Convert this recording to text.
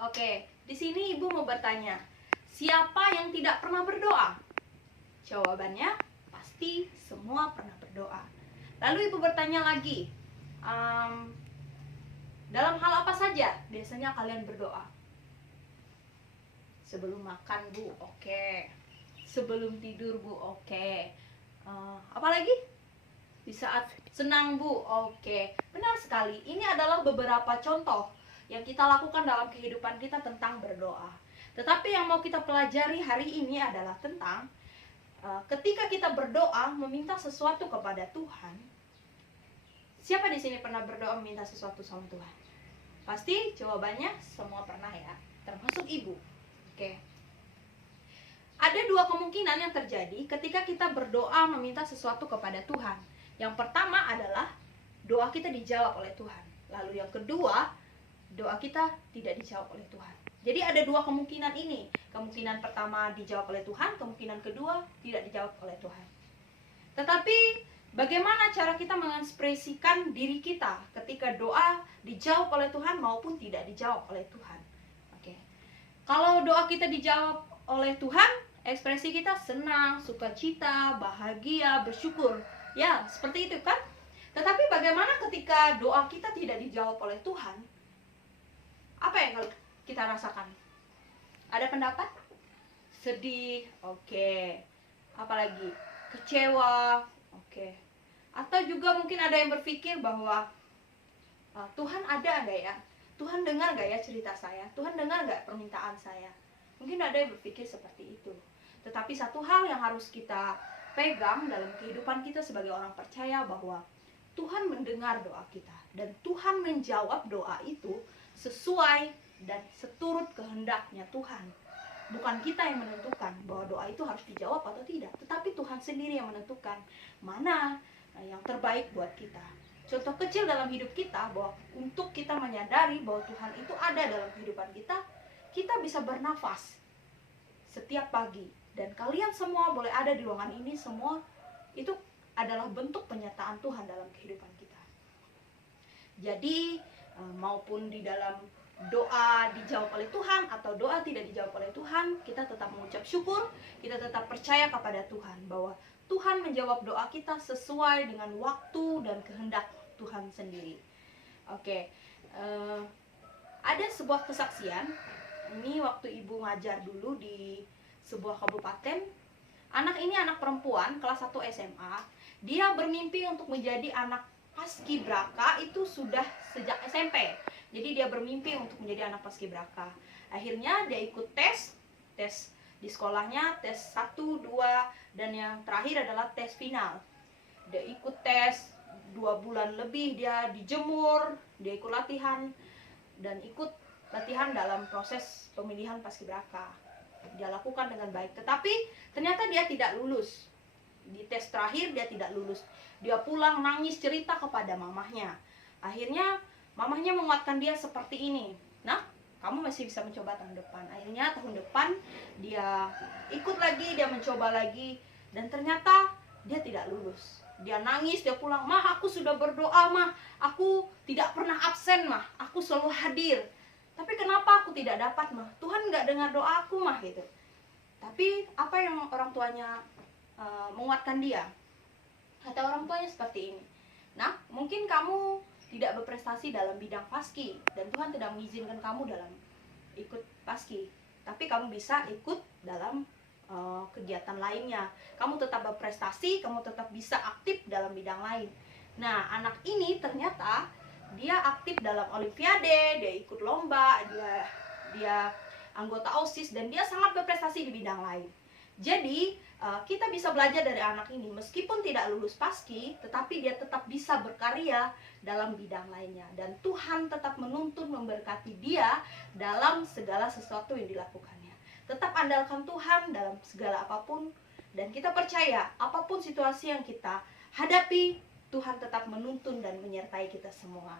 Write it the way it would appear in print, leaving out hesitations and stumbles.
Oke, di sini ibu mau bertanya, siapa yang tidak pernah berdoa? Jawabannya pasti semua pernah berdoa. Lalu ibu bertanya lagi, dalam hal apa saja biasanya kalian berdoa? Sebelum makan bu, oke. Sebelum tidur bu, oke. Apalagi? Di saat senang bu, oke. Benar sekali, ini adalah beberapa contoh yang kita lakukan dalam kehidupan kita tentang berdoa. Tetapi yang mau kita pelajari hari ini adalah tentang ketika kita berdoa meminta sesuatu kepada Tuhan. Siapa di sini pernah berdoa meminta sesuatu sama Tuhan? Pasti jawabannya semua pernah ya, termasuk ibu. Oke. Ada dua kemungkinan yang terjadi ketika kita berdoa meminta sesuatu kepada Tuhan. Yang pertama adalah doa kita dijawab oleh Tuhan. Lalu yang kedua, doa kita tidak dijawab oleh Tuhan. Jadi ada dua kemungkinan ini. Kemungkinan pertama dijawab oleh Tuhan, kemungkinan kedua tidak dijawab oleh Tuhan. Tetapi bagaimana cara kita mengekspresikan diri kita ketika doa dijawab oleh Tuhan maupun tidak dijawab oleh Tuhan? Oke. Kalau doa kita dijawab oleh Tuhan, ekspresi kita senang, sukacita, bahagia, bersyukur. Ya, seperti itu kan? Tetapi bagaimana ketika doa kita tidak dijawab oleh Tuhan? Apa yang kita rasakan? Ada pendapat? Sedih, oke. Apalagi? Kecewa, oke. Atau juga mungkin ada yang berpikir bahwa Tuhan ada nggak ya? Tuhan dengar nggak ya cerita saya? Tuhan dengar nggak permintaan saya? Mungkin ada yang berpikir seperti itu. Tetapi satu hal yang harus kita pegang dalam kehidupan kita sebagai orang percaya bahwa Tuhan mendengar doa kita. Dan Tuhan menjawab doa itu sesuai dan seturut kehendaknya Tuhan. Bukan kita yang menentukan bahwa doa itu harus dijawab atau tidak. Tetapi Tuhan sendiri yang menentukan mana yang terbaik buat kita. Contoh kecil dalam hidup kita bahwa untuk kita menyadari bahwa Tuhan itu ada dalam kehidupan kita, kita bisa bernafas setiap pagi. Dan kalian semua boleh ada di ruangan ini, semua itu adalah bentuk penyertaan Tuhan dalam kehidupan kita. Jadi maupun di dalam doa dijawab oleh Tuhan atau doa tidak dijawab oleh Tuhan, kita tetap mengucap syukur, kita tetap percaya kepada Tuhan bahwa Tuhan menjawab doa kita sesuai dengan waktu dan kehendak Tuhan sendiri. Oke, ada sebuah kesaksian. Ini waktu ibu ngajar dulu di sebuah kabupaten. Anak ini anak perempuan kelas 1 SMA. Dia bermimpi untuk menjadi anak paskibraka itu sudah sejak SMP. Jadi dia bermimpi untuk menjadi anak paskibraka. Akhirnya dia ikut tes di sekolahnya, tes 1, 2, dan yang terakhir adalah tes final. Dia ikut tes 2 bulan lebih, dia dijemur, dia ikut latihan dan ikut latihan dalam proses pemilihan paskibraka. Dia lakukan dengan baik, tetapi ternyata dia tidak lulus. Di tes terakhir dia tidak lulus. Dia pulang nangis cerita kepada mamahnya. Akhirnya mamahnya menguatkan dia seperti ini. Nah, kamu masih bisa mencoba tahun depan. Akhirnya tahun depan dia ikut lagi, dia mencoba lagi, dan ternyata dia tidak lulus. Dia nangis, dia pulang, "Mah, aku sudah berdoa, Mah. Aku tidak pernah absen, Mah. Aku selalu hadir. Tapi kenapa aku tidak dapat, Mah? Tuhan nggak dengar doa aku, Mah," gitu. Tapi apa yang orang tuanya menguatkan dia? Kata orang tuanya seperti ini. Nah, mungkin kamu tidak berprestasi dalam bidang paski dan Tuhan tidak mengizinkan kamu dalam ikut paski, tapi kamu bisa ikut dalam kegiatan lainnya. Kamu tetap berprestasi, kamu tetap bisa aktif dalam bidang lain. Nah, anak ini ternyata dia aktif dalam olimpiade, dia ikut lomba, dia anggota OSIS, dan dia sangat berprestasi di bidang lain. Jadi kita bisa belajar dari anak ini, meskipun tidak lulus paski, tetapi dia tetap bisa berkarya dalam bidang lainnya. Dan Tuhan tetap menuntun, memberkati dia dalam segala sesuatu yang dilakukannya. Tetap andalkan Tuhan dalam segala apapun, dan kita percaya apapun situasi yang kita hadapi, Tuhan tetap menuntun dan menyertai kita semua.